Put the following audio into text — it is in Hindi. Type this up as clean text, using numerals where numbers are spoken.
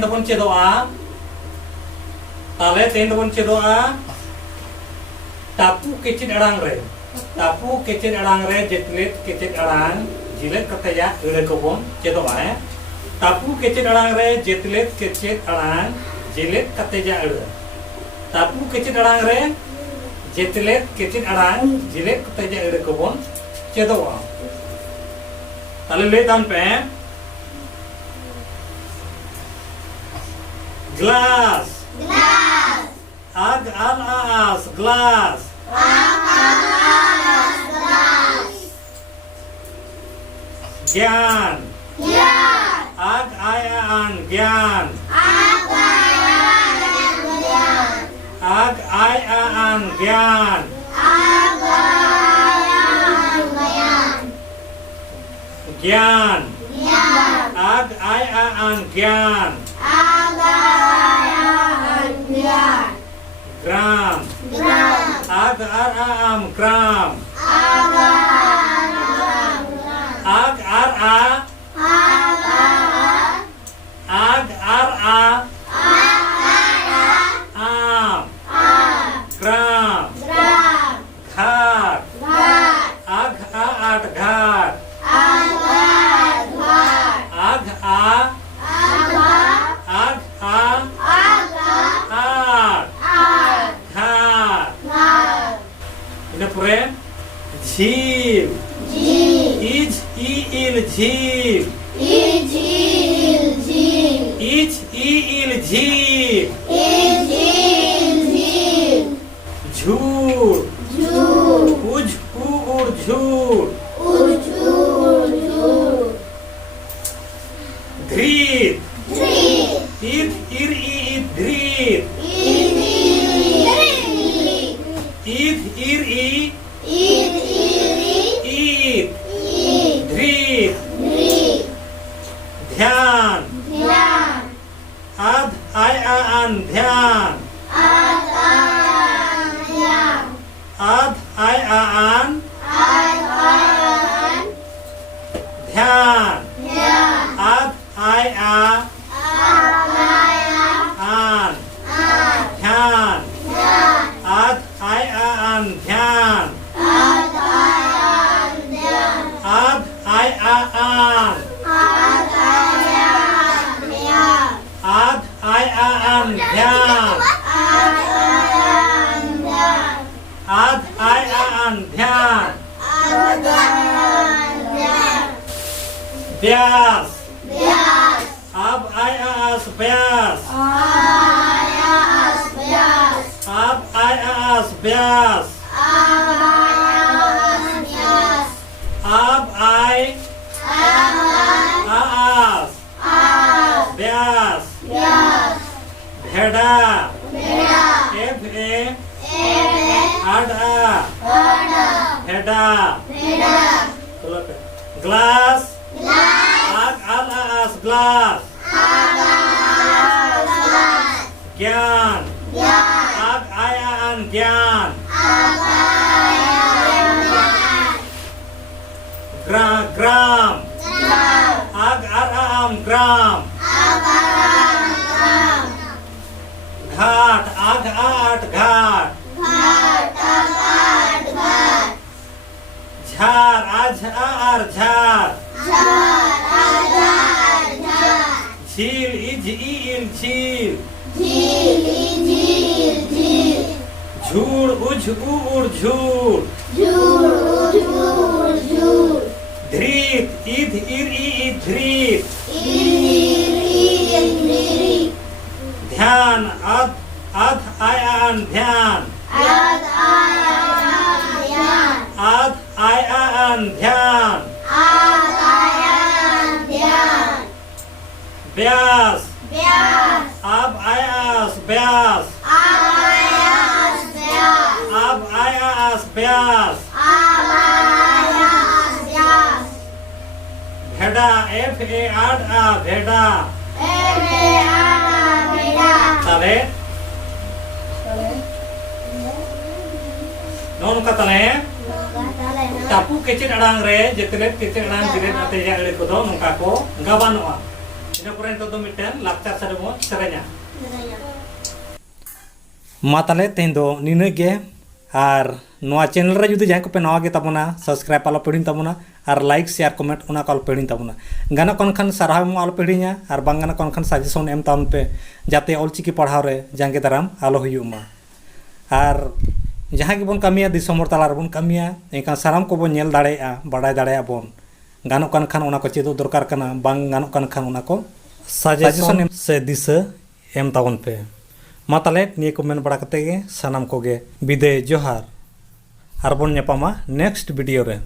तेन दबन चेदोआ ताले तेन दबन चेदोआ टापू केचिन अड़ांग रे टापू केचिन अड़ांग रे जेतलेट केचिन अड़ांग जिलेट कतेया इड़े कोबन चेदोआ है टापू केचिन अड़ांग रे जेतलेट केचिन अड़ांग जिलेट कतेया इड़े टापू केचिन अड़ांग रे जेतलेट केचिन अड़ांग जिलेट कतेया इड़े कोबन चेदोआ ताले ले तान पे glass glass ag alas glass glass gyan gyan ag ayan gyan ag ayan gyan gyan ag ayan gyan gram ag aram gram ag ara ag ara am gram ghat ag aat ghat ag a ag a ina pore झील इज ईल झील इज ईल झील झूठ उज उड़ झूठ धृत ईद इर ईद धृत ईद इर ई ईद धृत ध्यान आद आय आन ध्यान आद आय आन ध्यान आद आय आन ध्यान आद आय आन ध्यान आद आय आन आद आय आन ध्यान आद आय आन ध्यान व्यास अब आय आस व्यास अब आय आस व्यास अब आय आस व्यास भेड़ा एफ ए आड़ा भेड़ा ग्लास आग आलास ग्लास ज्ञान आग आयान ज्ञान ग्राम आग आराम ग्राम घाट आग आट घाट झार आज आर झार झील इज ईल झील झूड़ उज उड़ झूड़ धृत इध इर ई धृत ध्यान अध अध आयान ध्यान अध आयान ध्यान व्यास अब आयास व्यास अब आयास व्यास भेड़ा एफ ए आर आ भेड़ा तले नौन का तले टापू केचिन अड़ांग रे जेतले केचिन अड़ांग जिले अते या एले को दो नोका को गाबानोआ ina pore nito do miten lakchar sare bon serenya मा ताले तेन दो निने गे और नोआ चैनल रे जुदी जहां को पे नवा गे तबना सब्सक्राइब आलो पेडिन तबना और लाइक शेयर कमेंट उना कॉल पेडिन तबना गाना कोन खन सरहाव मो आलो पेडिया और बांग गाना कोन खन सजेशन एम ताउन पे जाते ऑलचिकी पढ़ाव रे जांगे दाराम आलो हुयुमा और जहां के बोन कमिया दिसोम मोर ताला रे बोन कमिया एका साराम को बोन नेल दाड़ेया बाडाय दाड़ेया बोन गानो कोन खन उना को चेदो दरकार कना बांग गानो कोन खन उना को सजेशन से दिस एम ताउन पे मा ताले निये को मेन बड़ा कते गे सनाम को गे विदे जोहार आर बोन नेपामा नेक्स्ट वीडियो रे।